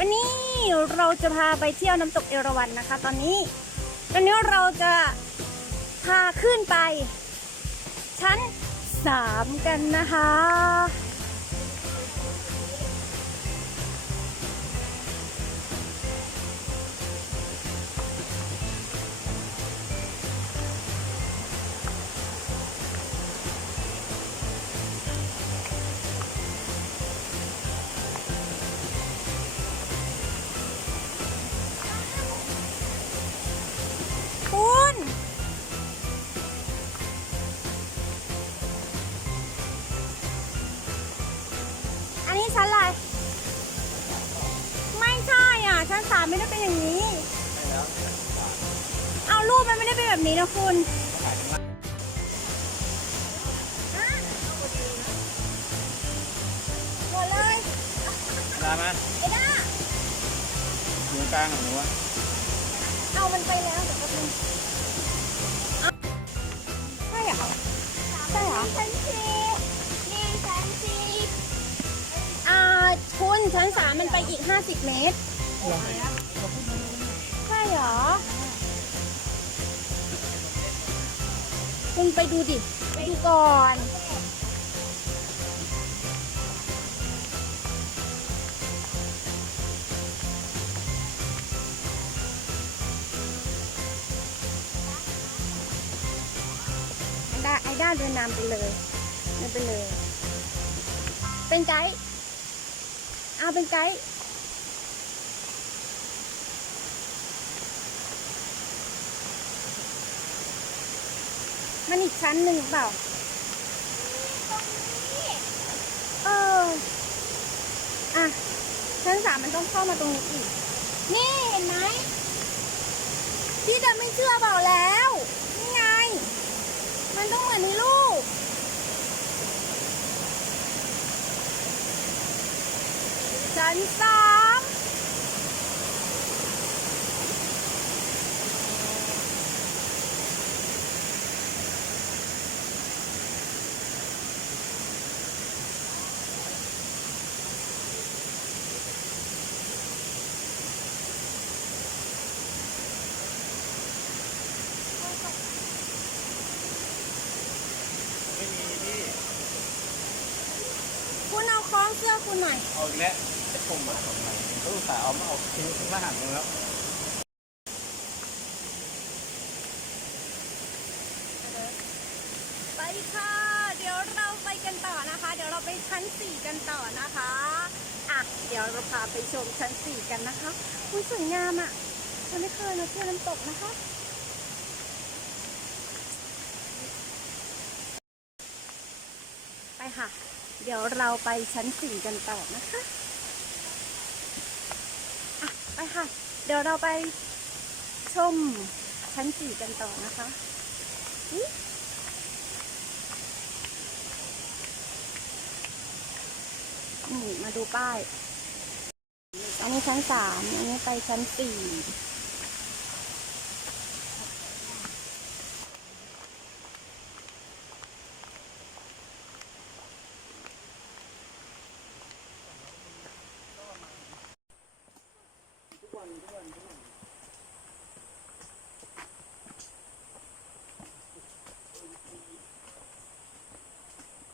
วันนี้เราจะพาไปเที่ยวน้ำตกเอราวัณนะคะ ตอนนี้ตอนนี้เราจะพาขึ้นไป ชั้นสามกันนะคะ แบบนี้นะคุณหมดเลยได้ไหมไอ้ด้าอยู่กลางของหนูอะเอามันไปแล้วเดี๋ยวแป๊บนึงเอาใช่เหรอใช่เหรอชั้นสี่นี่ชั้นสี่อ่าคุณชั้นสามมันไปอีก50เมตรใช่เหรอุณไปดูดิ ไปดูก่อน ไอ้ด้าไอ้ด้าเดินนำไปเลยเดินไปเลย เป็นไกด์เอาเป็นไกด์ มันอีกชั้นหนึ่งเปล่า เออ อะ ชั้นสามมันต้องเข้ามาตรงนี้อีก นี่เห็นไหม พี่จะไม่เชื่อเปล่าแล้ว นี่ไง มันต้องเหมือนในรูปชั้นสาม คุณเอาคล้องเสื้อคุณหน่อย เอาอีกแล้วไอ้พงมาของใครเขาอุตส่าห์เอามาเอาทิ้งทิ้งรหัสมึงแล้วไปค่ะ เดี๋ยวเราไปกันต่อนะคะ เดี๋ยวเราไปชั้นสี่กันต่อนะคะ อะ เดี๋ยวเราพาไปชมชั้นสี่กันนะคะอุ้ยสวยงามอะ ฉันไม่เคยมาเที่ยวน้ำตกนะคะ ไปค่ะ เดี๋ยวเราไปชั้นสี่กันต่อนะคะอะไปค่ะ เดี๋ยวเราไปชมชั้นสี่กันต่อนะคะนี่มาดูป้าย อันนี้ชั้นสามอันนี้ไปชั้นสี่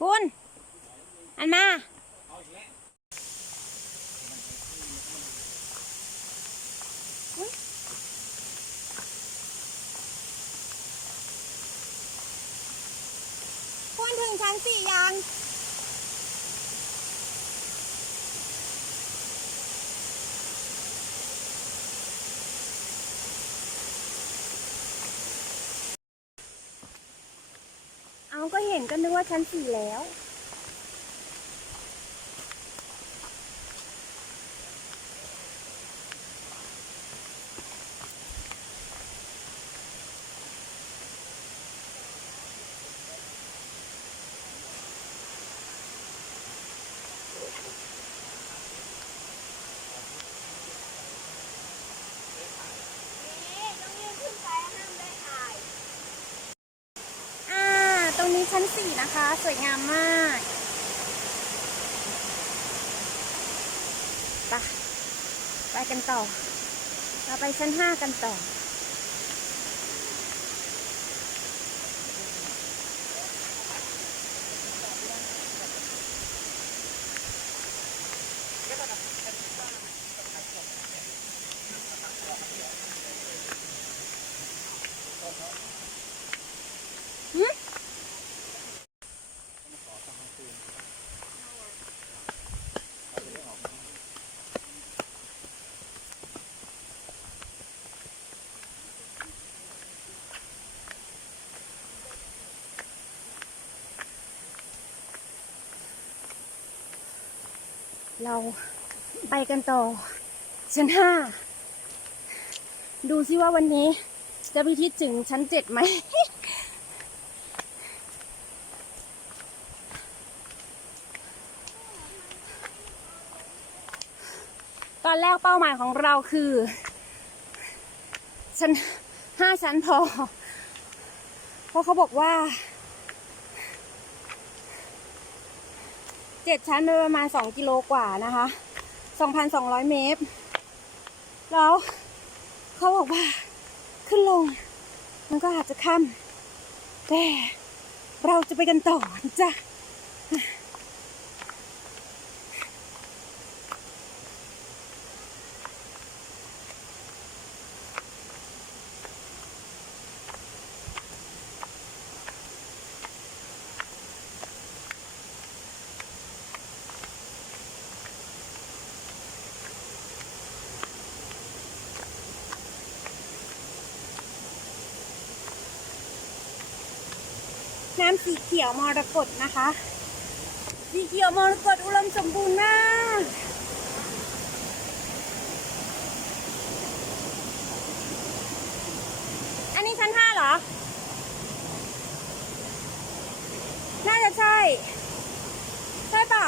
คุณ อันมา คุณถึงชั้นสี่ยัง เอาก็เห็นก็นึกว่าชั้นสี่แล้ว นี่ต้องยืนขึ้นไปห้ามได้ถ่าย อ่า ตรง นี้ชั้นสี่นะคะ สวยงามมากไปไปกันต่อ เราไปชั้นห้ากันต่อ เราไปกันต่อชั้นห้าดูซิว่าวันนี้จะพิทิศถึงชั้นเจ็ดไหม ตอนแรกเป้าหมายของเราคือ ชั้นห้าชั้นพอ เพราะเขาบอกว่า เจ็ดชั้นโดยประมาณสองกิโลกว่านะคะสองพันสองร้อยเมตร แล้วเขาบอกว่าขึ้นลง มันก็อาจจะค่ำแต่เราจะไปกันต่อจ้ะ น้ำสีเขียวมรกตนะคะ สีเขียวมรกตอุดมสมบูรณ์มากอันนี้ชั้นห้าเหรอ น่าจะใช่ ใช่เปล่า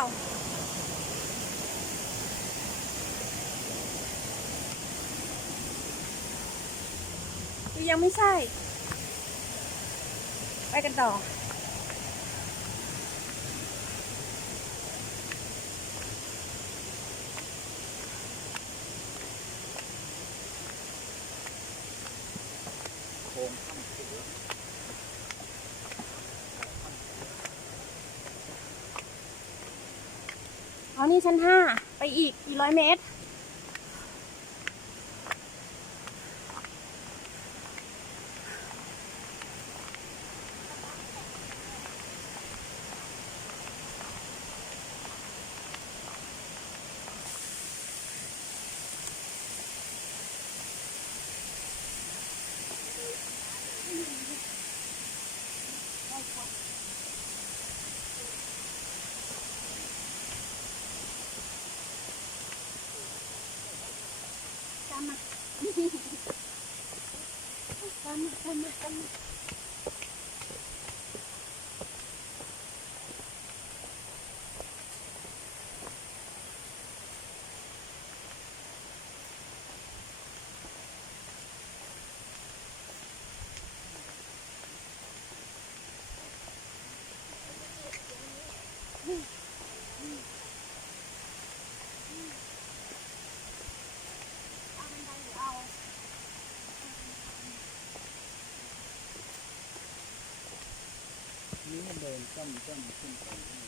หรือยังไม่ใช่ ไปกันต่อ โค้งข้ามถือ อ๋อนี่ชั้นห้าไปอีกกี่ร้อยเมตร ตามมา ตามมาตามมาตามมาเอาบันไดหรือเอา นี่มันเดินจ้ำ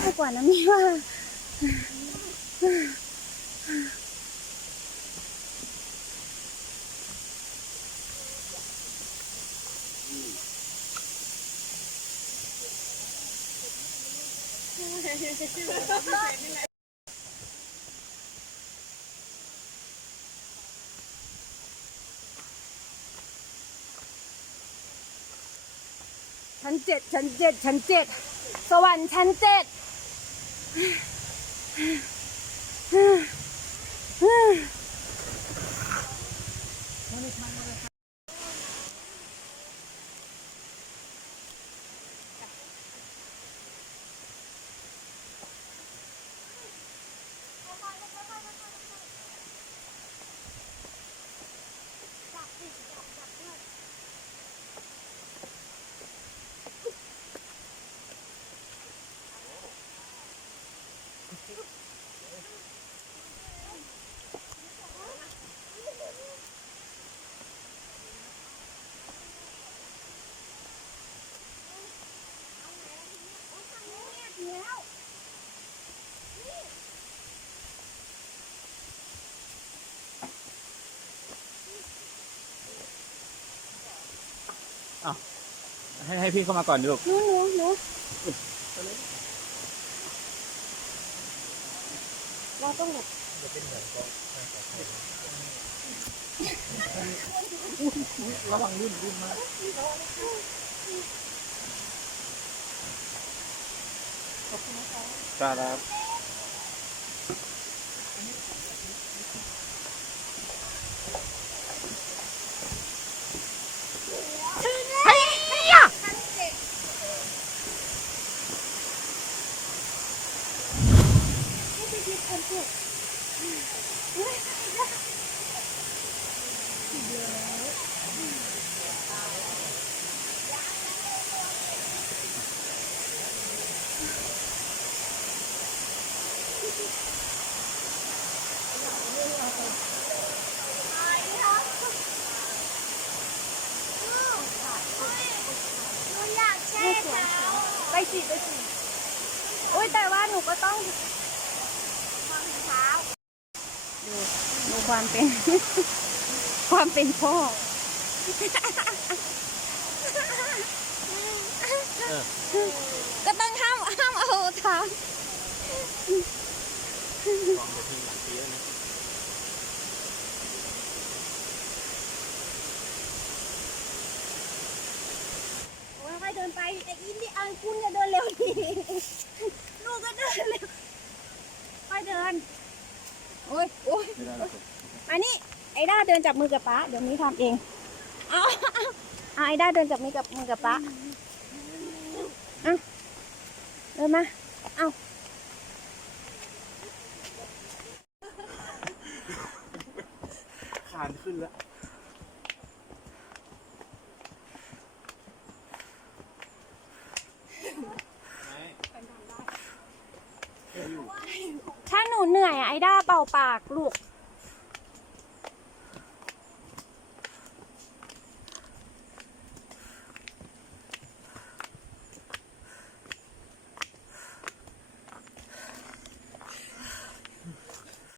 มากกว่านะมี่ว่า เจ็ดชั้นเจ็ดชั้นเจ็ดสวรรค์ชั้นเจ็ด ให้ให้พี่เข้ามาก่อนดิลูกหนูหนูหนูเราต้องแบบระวังลื่นลื่นมากครับ เฮ้ยเนี่ยไปสิไปสิโอ้ย แต่ว่าหนูก็ต้องดูดูความเป็น ความเป็นพ่อก็ต้องห้ามห้ามเอาเท้าลองเดี๋ยวพี่หลังปีแล้วนะโอ้ยค่อยเดินไปแต่อินดี้อังคุณจะเดินเร็วดี ค่อยเดิน โอ้ยโอ้ยไม่ได้หรอกมานี่ไอ้ด้าเดินจับมือกับป๊าเดี๋ยวนี้ทำเองเอาเอาเอาไอ้ด้าเดินจับมือกับมือกับป๊าเอาเดินมา เอา คานขึ้นแล้วไม่อยู่ ถ้าหนูเหนื่อยอะไอ้ ด้าเป่าปากลูก